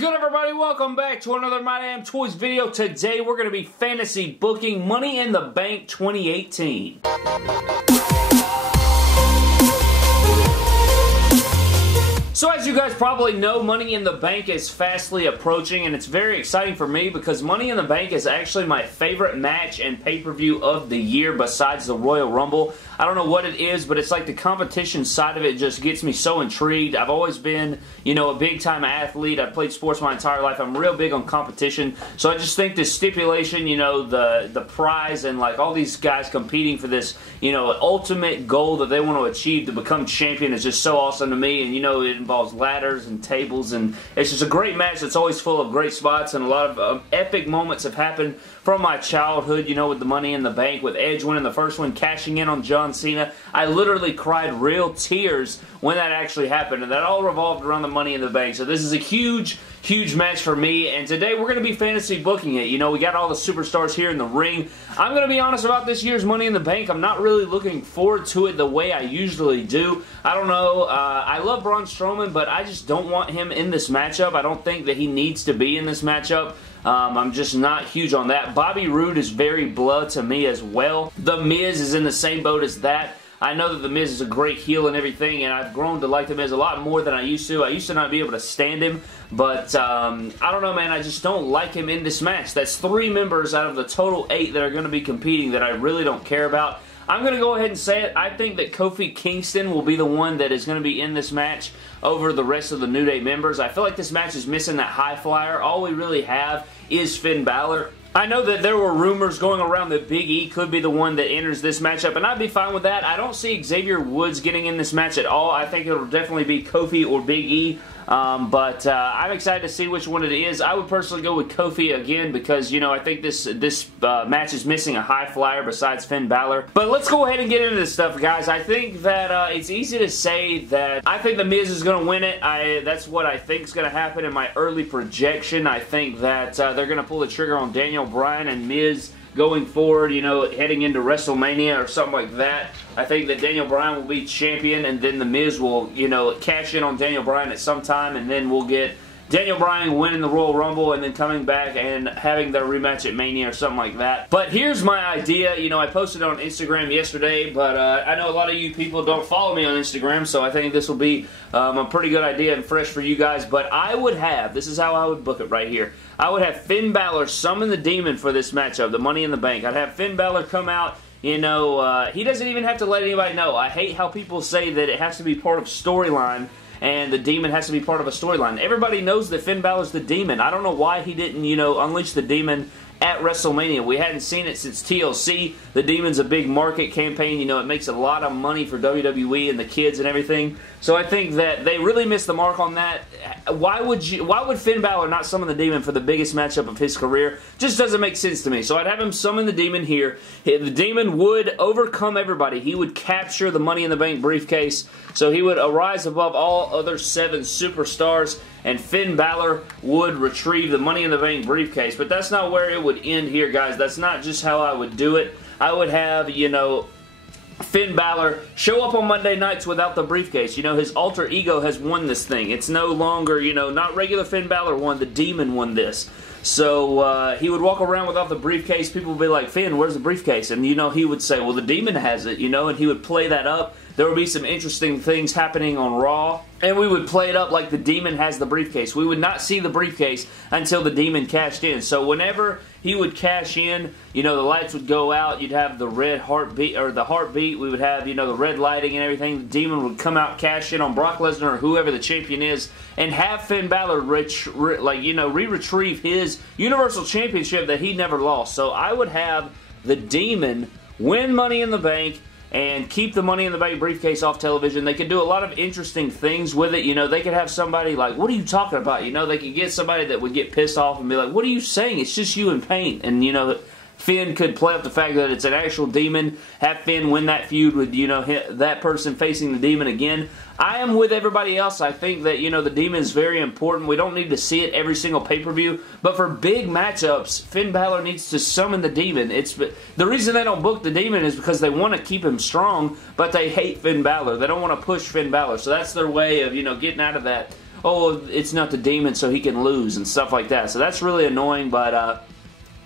good, everybody? Welcome back to another My Damn Toys video. Today we're going to be fantasy booking Money in the Bank 2018. So as you guys probably know, Money in the Bank is fastly approaching, and it's very exciting for me because Money in the Bank is actually my favorite match and pay-per-view of the year besides the Royal Rumble. I don't know what it is, but it's like the competition side of it just gets me so intrigued. I've always been, you know, a big-time athlete. I've played sports my entire life. I'm real big on competition, so I just think this stipulation, you know, the prize and like all these guys competing for this, you know, ultimate goal that they want to achieve to become champion is just so awesome to me. And you know, it involves ladders and tables, and it's just a great match that's always full of great spots, and a lot of epic moments have happened from my childhood, you know, with the Money in the Bank, with Edge winning the first one, cashing in on John Cena. I literally cried real tears when that actually happened, and that all revolved around the Money in the Bank. So this is a huge match for me, and today we're going to be fantasy booking it. You know, we got all the superstars here in the ring. I'm going to be honest about this year's Money in the Bank. I'm not really looking forward to it the way I usually do. I don't know. I love Braun Strowman, but I just don't want him in this matchup. I don't think that he needs to be in this matchup. I'm just not huge on that. Bobby Roode is very blah to me as well. The Miz is in the same boat as that. I know that The Miz is a great heel and everything, and I've grown to like The Miz a lot more than I used to. I used to not be able to stand him, but I don't know, man. I just don't like him in this match. That's 3 members out of the total 8 that are going to be competing that I really don't care about. I'm going to go ahead and say it. I think that Kofi Kingston will be the one that is going to be in this match over the rest of the New Day members. I feel like this match is missing that high flyer. All we really have is Finn Balor. I know that there were rumors going around that Big E could be the one that enters this matchup, and I'd be fine with that. I don't see Xavier Woods getting in this match at all. I think it'll definitely be Kofi or Big E. But I'm excited to see which one it is. I would personally go with Kofi again because, you know, I think this match is missing a high flyer besides Finn Balor. But let's go ahead and get into this stuff, guys. I think that it's easy to say that I think The Miz is going to win it. That's what I think is going to happen in my early projection. I think that they're going to pull the trigger on Daniel Bryan and Miz going forward, you know, heading into WrestleMania or something like that. I think that Daniel Bryan will be champion, and then The Miz will, you know, cash in on Daniel Bryan at some time, and then we'll get Daniel Bryan winning the Royal Rumble and then coming back and having their rematch at Mania or something like that. But here's my idea. You know, I posted it on Instagram yesterday, but I know a lot of you people don't follow me on Instagram, so I think this will be a pretty good idea and fresh for you guys. But I would have, this is how I would book it right here. I would have Finn Balor summon the Demon for this matchup, the Money in the Bank. I'd have Finn Balor come out. You know, he doesn't even have to let anybody know. I hate how people say that it has to be part of storyline and the Demon has to be part of a storyline. Everybody knows that Finn Balor's the Demon. I don't know why he didn't, you know, unleash the Demon at WrestleMania. We hadn't seen it since TLC. The Demon's a big market campaign. You know, it makes a lot of money for WWE and the kids and everything. So I think that they really missed the mark on that. Why would Finn Balor not summon the Demon for the biggest matchup of his career? Just doesn't make sense to me. So I'd have him summon the Demon here. The Demon would overcome everybody. He would capture the Money in the Bank briefcase. So he would arise above all other 7 superstars, and Finn Balor would retrieve the Money in the Bank briefcase. But that's not where it would end here, guys. That's not just how I would do it. I would have, you know, Finn Balor show up on Monday nights without the briefcase. You know, his alter ego has won this thing. It's no longer, you know, not regular Finn Balor won. The Demon won this. So he would walk around without the briefcase. People would be like, Finn, where's the briefcase? And, you know, he would say, well, the Demon has it, you know, and he would play that up. There would be some interesting things happening on Raw, and we would play it up like the Demon has the briefcase. We would not see the briefcase until the Demon cashed in. So whenever he would cash in, you know, the lights would go out. You'd have the red heartbeat, or the heartbeat. We would have, you know, the red lighting and everything. The Demon would come out, cash in on Brock Lesnar or whoever the champion is, and have Finn Balor re-retrieve his Universal Championship that he never lost. So I would have the Demon win Money in the Bank and keep the Money in the Bank briefcase off television. They could do a lot of interesting things with it. You know, they could have somebody like, what are you talking about? You know, they could get somebody that would get pissed off and be like, what are you saying? It's just you in pain. And, you know, Finn could play up the fact that it's an actual demon, have Finn win that feud with, you know, that person facing the demon again. I am with everybody else. I think that, you know, the demon is very important. We don't need to see it every single pay-per-view, but for big matchups, Finn Balor needs to summon the demon. The reason they don't book the demon is because they want to keep him strong, but they hate Finn Balor. They don't want to push Finn Balor, so that's their way of, you know, getting out of that oh, it's not the Demon so he can lose and stuff like that. So that's really annoying, but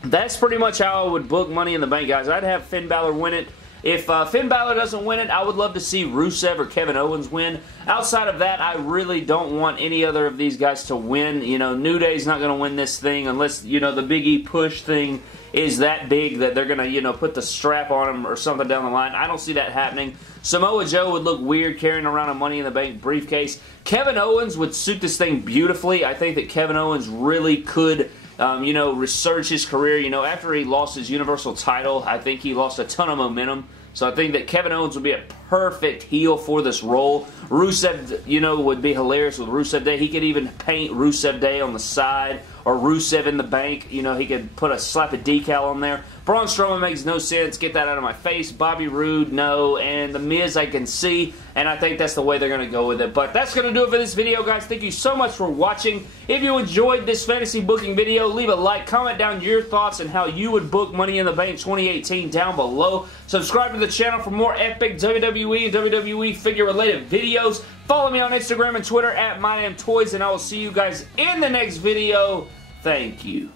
that's pretty much how I would book Money in the Bank, guys. I'd have Finn Balor win it. If Finn Balor doesn't win it, I would love to see Rusev or Kevin Owens win. Outside of that, I really don't want any other of these guys to win. You know, New Day's not going to win this thing unless, you know, the Big E push thing is that big that they're going to, you know, put the strap on him or something down the line. I don't see that happening. Samoa Joe would look weird carrying around a Money in the Bank briefcase. Kevin Owens would suit this thing beautifully. I think that Kevin Owens really could... you know, resurge his career. You know, after he lost his Universal title, I think he lost a ton of momentum. So I think that Kevin Owens would be a perfect heel for this role. Rusev, you know, would be hilarious with Rusev Day. He could even paint Rusev Day on the side, or Rusev in the Bank. You know, he could slap a decal on there. Braun Strowman makes no sense. Get that out of my face. Bobby Roode, no. And The Miz, I can see. And I think that's the way they're going to go with it. But that's going to do it for this video, guys. Thank you so much for watching. If you enjoyed this fantasy booking video, leave a like. Comment down your thoughts and how you would book Money in the Bank 2018 down below. Subscribe to the channel for more epic WWE and WWE figure-related videos. Follow me on Instagram and Twitter at MYDAMNTOYS. And I will see you guys in the next video. Thank you.